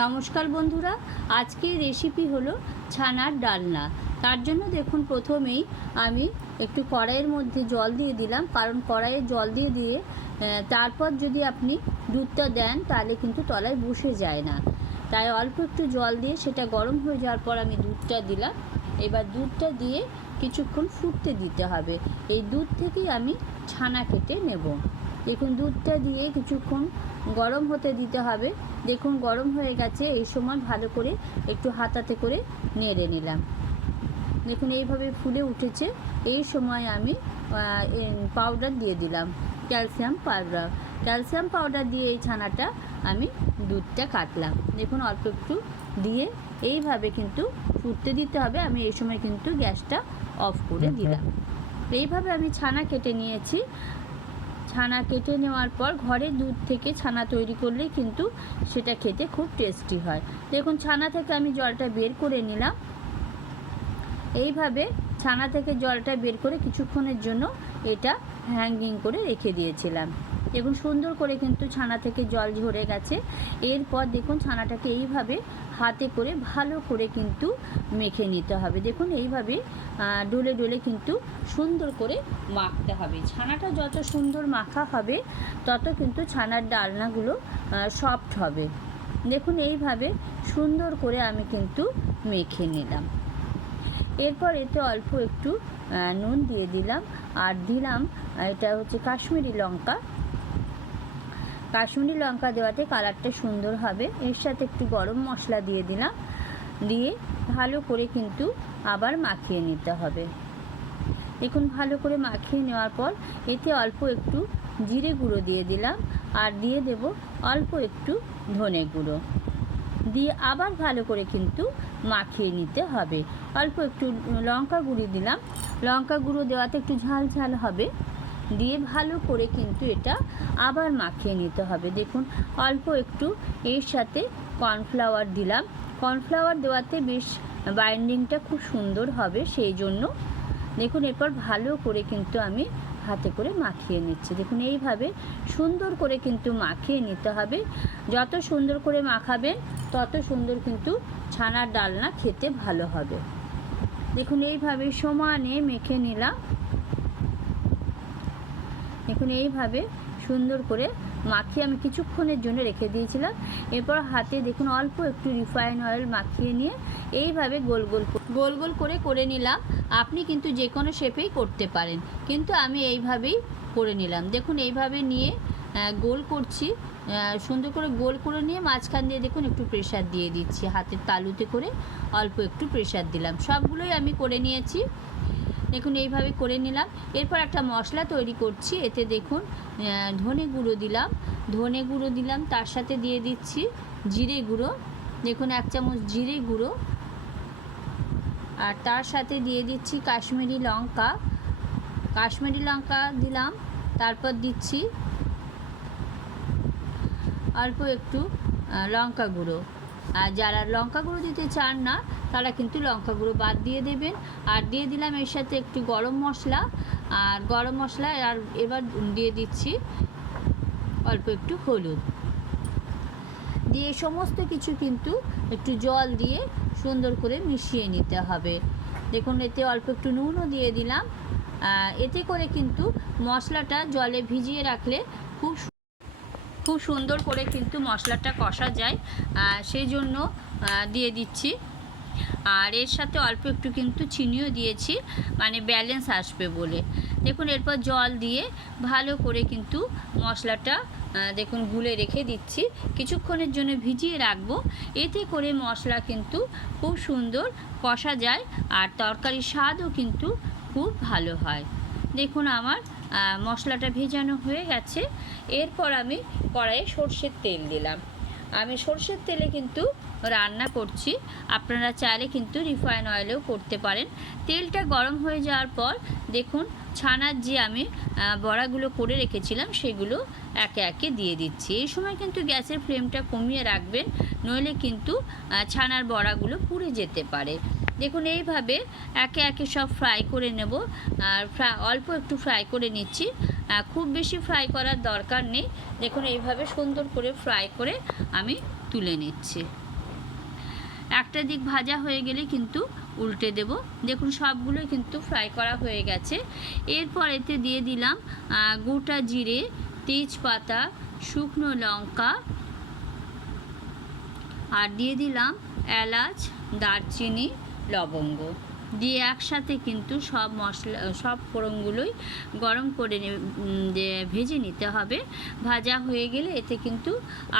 নমস্কার বন্ধুরা, আজকের রেসিপি হলো ছানার ডালনা। তার জন্য দেখুন প্রথমেই আমি একটু কড়াইয়ের মধ্যে জল দিয়ে দিলাম, কারণ কড়াইয়ে জল দিয়ে দিয়ে তারপর যদি আপনি দুধটা দেন, তাহলে কিন্তু তলায় বসে যায় না। তাই অল্প একটু জল দিয়ে সেটা গরম হয়ে যাওয়ার পর আমি দুধটা দিলাম। এবার দুধটা দিয়ে কিছুক্ষণ ফুটতে দিতে হবে। এই দুধ থেকেই আমি ছানা কেটে নেব। দেখুন দুধটা দিয়ে কিছুক্ষণ গরম হতে দিতে হবে। দেখুন গরম হয়ে গেছে। এই সময় ভালো করে একটু হাতাতে করে নেড়ে নিলাম। দেখুন এইভাবে ফুলে উঠেছে। এই সময় আমি পাউডার দিয়ে দিলাম ক্যালসিয়াম পাউডার ক্যালসিয়াম পাউডার দিয়ে এই ছানাটা আমি দুধটা কাটলাম। দেখুন অল্প একটু দিয়ে এইভাবে কিন্তু ফুটতে দিতে হবে। আমি এই সময় কিন্তু গ্যাসটা অফ করে দিলাম। এইভাবে আমি ছানা কেটে নিয়েছি। ছানা কেটে নেওয়ার পর ঘরে দুধ থেকে ছানা তৈরি করলেই কিন্তু সেটা খেতে খুব টেস্টি হয়। দেখুন, ছানা থেকে আমি জলটা বের করে নিলাম। এইভাবে ছানা থেকে জলটা বের করে কিছুক্ষণের জন্য এটা হ্যাঙ্গিং করে রেখে দিয়েছিলাম। দেখুন, সুন্দর করে কিন্তু ছানা থেকে জল ঝরে গেছে। এরপর দেখুন, ছানাটাকে এইভাবে হাতে করে ভালো করে কিন্তু মেখে নিতে হবে। দেখুন, এইভাবে ডলে ডলে কিন্তু সুন্দর করে মাখতে হবে। ছানাটা যত সুন্দর মাখা হবে, তত কিন্তু ছানার ডালনাগুলো সফট হবে। দেখুন, এইভাবে সুন্দর করে আমি কিন্তু মেখে নিলাম। এরপর এতে অল্প একটু নুন দিয়ে দিলাম। আর দিলাম এটা হচ্ছে কাশ্মীরি লঙ্কা। কাশ্মীরি লঙ্কা দেওয়াতে কালারটা সুন্দর হবে। এর সাথে একটু গরম মশলা দিয়ে দিলাম। দিয়ে ভালো করে কিন্তু আবার মাখিয়ে নিতে হবে। দেখুন, ভালো করে মাখিয়ে নেওয়ার পর এতে অল্প একটু জিরে গুঁড়ো দিয়ে দিলাম আর দিয়ে দেব অল্প একটু ধনে গুঁড়ো। দিয়ে আবার ভালো করে কিন্তু মাখিয়ে নিতে হবে। অল্প একটু লঙ্কা গুঁড়ি দিলাম। লঙ্কা গুঁড়ো দেওয়াতে একটু ঝাল ঝাল হবে। দিয়ে ভালো করে কিন্তু এটা আবার মাখিয়ে নিতে হবে। দেখুন, অল্প একটু এর সাথে কর্নফ্লাওয়ার দিলাম। কর্নফ্লাওয়ার দেওয়াতে বেশ বাইন্ডিংটা খুব সুন্দর হবে, সেই জন্য দেখুন এরপর ভালো করে কিন্তু আমি হাতে করে মাখিয়ে নিচ্ছি। দেখুন, এইভাবে সুন্দর করে কিন্তু মাখিয়ে নিতে হবে। যত সুন্দর করে মাখাবেন, তত সুন্দর কিন্তু ছানার ডালনা খেতে ভালো হবে। দেখুন, এইভাবে সমানে মেখে নিলাম। দেখুন এইভাবে সুন্দর করে মাখিয়ে আমি কিছুক্ষণের জন্য রেখে দিয়েছিলাম। এরপর হাতে দেখুন অল্প একটু রিফাইন অয়েল মাখিয়ে নিয়ে এইভাবে গোল গোল গোল গোল করে করে নিলাম। আপনি কিন্তু যে কোনো শেপেই করতে পারেন। কিন্তু আমি এইভাবেই করে নিলাম। দেখুন এইভাবে নিয়ে গোল করছি। সুন্দর করে গোল করে নিয়ে মাঝখান দিয়ে দেখুন একটু প্রেশার দিয়ে দিচ্ছি। হাতের তালুতে করে অল্প একটু প্রেশার দিলাম। সবগুলোই আমি করে নিয়েছি। দেখুন, এইভাবে করে নিলাম। এরপর একটা মশলা তৈরি করছি। এতে দেখুন ধনে গুঁড়ো দিলাম। ধনে গুঁড়ো দিলাম, তার সাথে দিয়ে দিচ্ছি জিরে গুঁড়ো। দেখুন, এক চামচ জিরে গুঁড়ো। আর তার সাথে দিয়ে দিচ্ছি কাশ্মীরি লঙ্কা। কাশ্মীরি লঙ্কা দিলাম, তারপর দিচ্ছি অল্প একটু লঙ্কা গুঁড়ো। আর যারা লঙ্কা গুঁড়ো দিতে চান না তারা কিন্তু লঙ্কা গুঁড়ো বাদ দিয়ে দেবেন। আর দিয়ে দিলাম এর সাথে একটু গরম মশলা। আর গরম মশলা আর এবার দিয়ে দিচ্ছি। অল্প একটু হলুদ। দিয়ে সমস্ত কিছু কিন্তু একটু জল দিয়ে সুন্দর করে মিশিয়ে নিতে হবে। দেখুন, এতে অল্প একটু নুনও দিয়ে দিলাম। এতে করে কিন্তু মশলাটা জলে ভিজিয়ে রাখলে খুব খুব সুন্দর করে কিন্তু মশলাটা কষা যায়। সেই জন্য দিয়ে দিচ্ছি। আর এর সাথে অল্প একটু কিন্তু চিনিও দিয়েছি মানে ব্যালেন্স আসবে বলে। দেখুন, এরপর জল দিয়ে ভালো করে কিন্তু মশলাটা দেখুন, গুলে রেখে দিচ্ছি। কিছুক্ষণের জন্য ভিজিয়ে রাখব। এতে করে মশলা কিন্তু খুব সুন্দর কষা যায় আর তরকারির স্বাদও কিন্তু খুব ভালো হয়। দেখুন, আমার মশলাটা ভেজানো হয়ে গেছে। এরপর আমি কড়াইয়ে সর্ষের তেল দিলাম। আমি সর্ষের তেলে কিন্তু রান্না করছি। আপনারা চাইলে কিন্তু রিফাইন অয়েলেও করতে পারেন। তেলটা গরম হয়ে যাওয়ার পর দেখুন, ছানার যে আমি বড়াগুলো করে রেখেছিলাম, সেগুলো একে একে দিয়ে দিচ্ছি। এই সময় কিন্তু গ্যাসের ফ্লেমটা কমিয়ে রাখবেন, নইলে কিন্তু ছানার বড়াগুলো পুড়ে যেতে পারে। দেখুন, এইভাবে একে একে সব ফ্রাই করে নেব। আর অল্প একটু ফ্রাই করে নিচ্ছি। খুব বেশি ফ্রাই করার দরকার নেই। দেখুন, এইভাবে সুন্দর করে ফ্রাই করে আমি তুলে নিচ্ছি। একটা দিক ভাজা হয়ে গেলে কিন্তু উল্টে দেব। দেখুন সবগুলোই কিন্তু ফ্রাই করা হয়ে গেছে। এরপর এতে দিয়ে দিলাম গোটা জিরে, তেজপাতা, শুকনো লঙ্কা আর দিয়ে দিলাম এলাচ, দারচিনি, লবঙ্গ। দিয়ে একসাথে কিন্তু সব মশলা, সব ফোড়নগুলোই গরম করে ভেজে নিতে হবে। ভাজা হয়ে গেলে এতে কিন্তু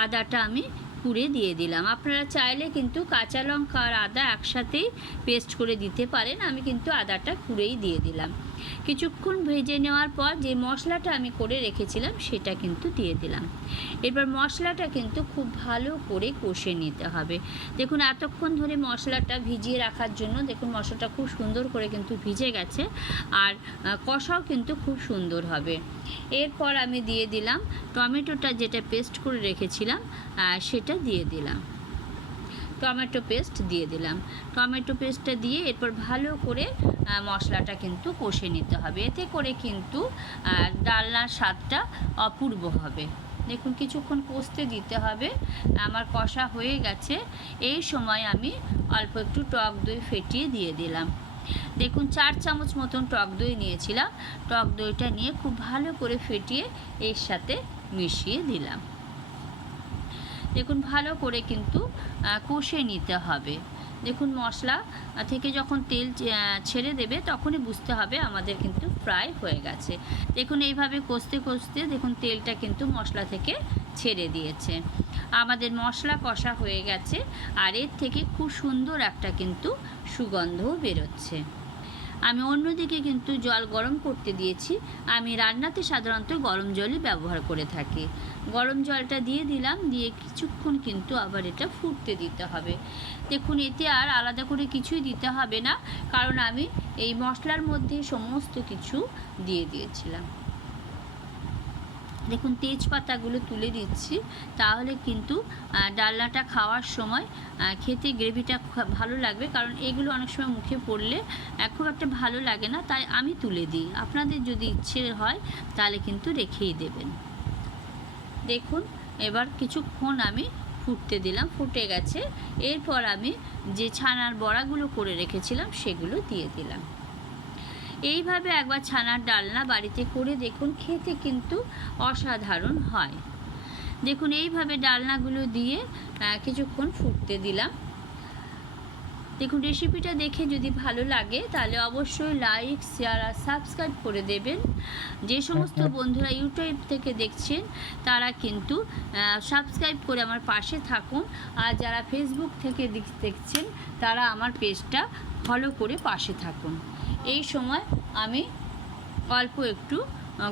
আদাটা আমি কুড়ে দিয়ে দিলাম। আপনারা চাইলে কিন্তু কাঁচা লঙ্কা আর আদা একসাথেই পেস্ট করে দিতে পারেন। আমি কিন্তু আদাটা কুড়েই দিয়ে দিলাম। কিছুক্ষণ ভেজে নেওয়ার পর যে মশলাটা আমি করে রেখেছিলাম, সেটা কিন্তু দিয়ে দিলাম। এবার মশলাটা কিন্তু খুব ভালো করে কষে নিতে হবে। দেখুন, এতক্ষণ ধরে মশলাটা ভিজিয়ে রাখার জন্য, দেখুন মশলাটা খুব সুন্দর করে কিন্তু ভিজে গেছে, আর কষাও কিন্তু খুব সুন্দর হবে। এরপর আমি দিয়ে দিলাম টমেটোটা যেটা পেস্ট করে রেখেছিলাম সেটা দিয়ে দিলাম। টমেটো পেস্ট দিয়ে দিলাম। টমেটো পেস্টটা দিয়ে এরপর ভালো করে মশলাটা কিন্তু কষে নিতে হবে। এতে করে কিন্তু ডালনার স্বাদটা অপূর্ব হবে। দেখুন, কিছুক্ষণ কষতে দিতে হবে। আমার কষা হয়ে গেছে। এই সময় আমি অল্প একটু টক দই ফেটিয়ে দিয়ে দিলাম। দেখুন, চার চামচ মতন টক দই নিয়েছিলাম। টক দইটা নিয়ে খুব ভালো করে ফেটিয়ে এর সাথে মিশিয়ে দিলাম। দেখুন, ভালো করে কিন্তু কষে নিতে হবে। দেখুন, মশলা থেকে যখন তেল ছেড়ে দেবে, তখনই বুঝতে হবে আমাদের কিন্তু ফ্রাই হয়ে গেছে। দেখুন, এইভাবে কষতে কষতে দেখুন, তেলটা কিন্তু মশলা থেকে ছেড়ে দিয়েছে। আমাদের মশলা কষা হয়ে গেছে, আর এর থেকে খুব সুন্দর একটা কিন্তু সুগন্ধও বেরোচ্ছে। আমি অন্যদিকে কিন্তু জল গরম করতে দিয়েছি। আমি রান্নাতে সাধারণত গরম জলই ব্যবহার করে থাকি। গরম জলটা দিয়ে দিলাম, দিয়ে কিছুক্ষণ কিন্তু আবার এটা ফুটতে দিতে হবে। দেখুন, এতে আর আলাদা করে কিছুই দিতে হবে না, কারণ আমি এই মশলার মধ্যে সমস্ত কিছু দিয়ে দিয়েছিলাম। দেখুন, তেজপাতাগুলো তুলে দিচ্ছি। তাহলে কিন্তু ডালনাটা খাওয়ার সময় খেতে গ্রেভিটা ভালো লাগবে। কারণ এগুলো অনেক সময় মুখে পড়লে খুব একটা ভালো লাগে না। তাই আমি তুলে দিই। আপনাদের যদি ইচ্ছে হয়, তাহলে কিন্তু রেখেই দেবেন। দেখুন, এবার কিছুক্ষণ আমি ফুটতে দিলাম। ফুটে গেছে। এরপর আমি যে ছানার বড়াগুলো করে রেখেছিলাম, সেগুলো দিয়ে দিলাম। এইভাবে একবার ছানার ডালনা বাড়িতে করে দেখুন খেতে কিন্তু অসাধারণ হয়। দেখুন এইভাবে ডালনাগুলো দিয়ে কিছুক্ষণ ফুটতে দিলাম। দেখুন রেসিপিটা দেখে যদি ভালো লাগে তাহলে অবশ্যই লাইক শেয়ার আর সাবস্ক্রাইব করে দেবেন। যে সমস্ত বন্ধুরা ইউটিউব থেকে দেখছেন তারা কিন্তু সাবস্ক্রাইব করে আমার পাশে থাকুন। আর যারা ফেসবুক থেকে দেখছেন তারা আমার পেজটা ফলো করে পাশে থাকুন। এই সময় আমি অল্প একটু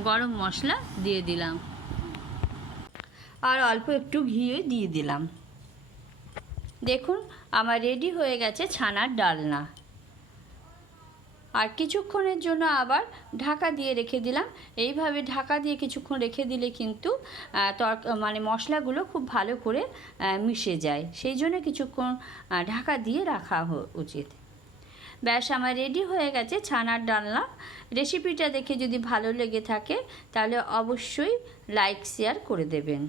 গরম মশলা দিয়ে দিলাম। আর অল্প একটু ঘিয়ে দিয়ে দিলাম। দেখুন, আমার রেডি হয়ে গেছে ছানার ডালনা। আর কিছুক্ষণের জন্য আবার ঢাকা দিয়ে রেখে দিলাম। এইভাবে ঢাকা দিয়ে কিছুক্ষণ রেখে দিলে কিন্তু তরক মানে মশলাগুলো খুব ভালো করে মিশে যায়। সেই জন্য কিছুক্ষণ ঢাকা দিয়ে রাখা উচিত। ব্যাস, আমার রেডি হয়ে গেছে ছানার ডালনা। রেসিপিটা দেখে যদি ভালো লেগে থাকে, তাহলে অবশ্যই লাইক শেয়ার করে দেবেন।